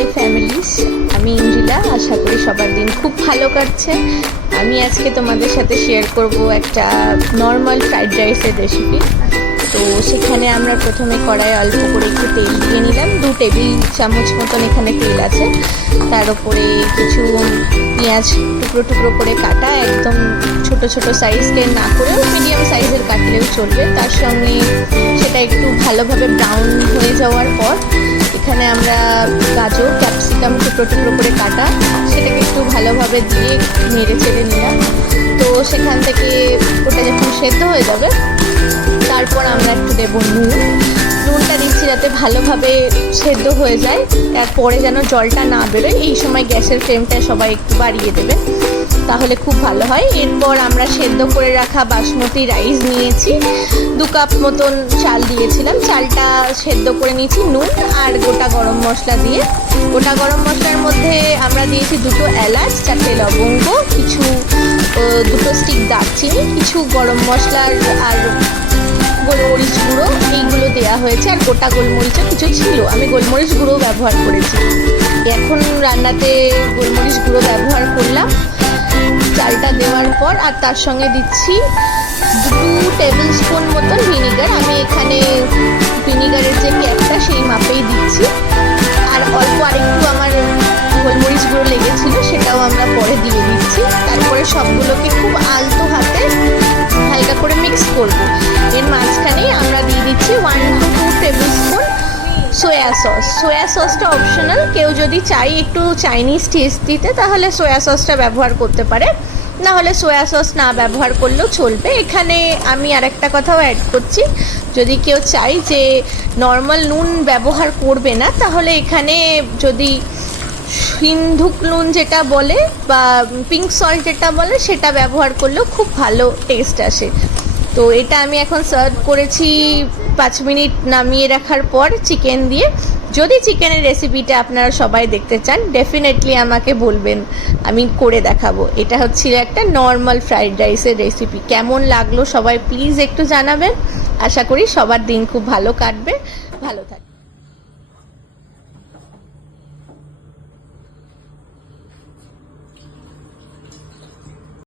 মাই families, আমি ইঞ্জিলা। আশা করি সবার দিন খুব ভালো কাটছে। আমি আজকে তোমাদের সাথে শেয়ার করব একটা নর্মাল ফ্রাইড রাইসের রেসিপি। তো সেখানে আমরা প্রথমে কড়াই অল্প করে একটু তেল দিয়ে নিলাম, 2 টেবিল চামচ মতন এখানে তেল আছে। তার উপরে কিছু পেঁয়াজ টুকরো টুকরো করে কাটা, একদম ছোট ছোট সাইজকে না করেও মিডিয়াম সাইজের কাটলেও চলবে। তার সঙ্গে সেটা একটু ভালোভাবে ব্রাউন হয়ে যাওয়ার পর এখানে আমরা গাজর ক্যাপসিকাম টুকরো টুকরো করে কাটা, সেটাকে একটু ভালোভাবে দিয়ে নেড়ে চেড়ে নিলাম। তো সেখান থেকে ওটা যখন সেদ্ধ হয়ে যাবে তারপর আমরা একটু দেবো নুনটা দিচ্ছি যাতে ভালোভাবে সেদ্ধ হয়ে যায়, তারপরে যেন জলটা না বেরোয়। এই সময় গ্যাসের ফ্লেমটা সবাই একটু বাড়িয়ে দেবে, তাহলে খুব ভালো হয়। এরপর আমরা সেদ্ধ করে রাখা বাসমতি রাইস নিয়েছি, 2 কাপ মতন চাল দিয়েছিলাম। চালটা সেদ্ধ করে নিয়েছি নুন আর গোটা গরম মশলা দিয়ে। গোটা গরম মশলার মধ্যে আমরা দিয়েছি 2টো এলাচ, 4টে লবঙ্গ, কিছু 2টো স্টিক দারচিনি, কিছু গরম মশলার আর গোলমরিচ গুঁড়ো, এইগুলো দেওয়া হয়েছে। আর গোটা গোলমরিচও কিছু ছিল, আমি গোলমরিচ গুঁড়ো ব্যবহার করেছি। এখন রান্নাতে গোলমরিচ গুঁড়ো ব্যবহার করলাম চালটা দেওয়ার পর। আর তার সঙ্গে দিচ্ছি 2 টেবিল স্পুন মতন ভিনিগার। আমি এখানে ভিনিগারের যে ক্যাপটা সেই মাপেই দিচ্ছি। আর অল্প আরেকটু আমার গোলমরিচ গুঁড়ো লেগেছিল, সেটাও আমরা পরে দিয়ে দিচ্ছি। তারপরে সবগুলোকে খুব আলতো হাতে হালকা করে মিক্স করব। এর মাঝখানেই আমরা দিয়ে দিচ্ছি 1 to 2 table spoon soya sauce. Soya সসটা অপশনাল, কেউ যদি চাই একটু চাইনিজ টেস্ট দিতে তাহলে সোয়া সসটা ব্যবহার করতে পারে, না হলে সোয়া সস না ব্যবহার করলেও চলবে। এখানে আমি আরেকটা কথাও অ্যাড করছি, যদি কেউ চাই যে নর্মাল নুন ব্যবহার করবে না, তাহলে এখানে যদি সিন্ধুক নুন যেটা বলে বা পিঙ্ক সল্ট যেটা বলে সেটা ব্যবহার করলেও খুব ভালো টেস্ট আসে। তো এটা আমি এখন সার্ভ করেছি 5 মিনিট নামিয়ে রাখার পর চিকেন দিয়ে। যদি চিকেনের রেসিপিটা আপনারা সবাই দেখতে চান ডেফিনেটলি আমাকে বলবেন, আমি করে দেখাবো। এটা হচ্ছিল একটা নর্মাল ফ্রাইড রাইসের রেসিপি। কেমন লাগলো সবাই প্লিজ একটু জানাবেন। আশা করি সবার দিন খুব ভালো কাটবে। ভালো থাকবে।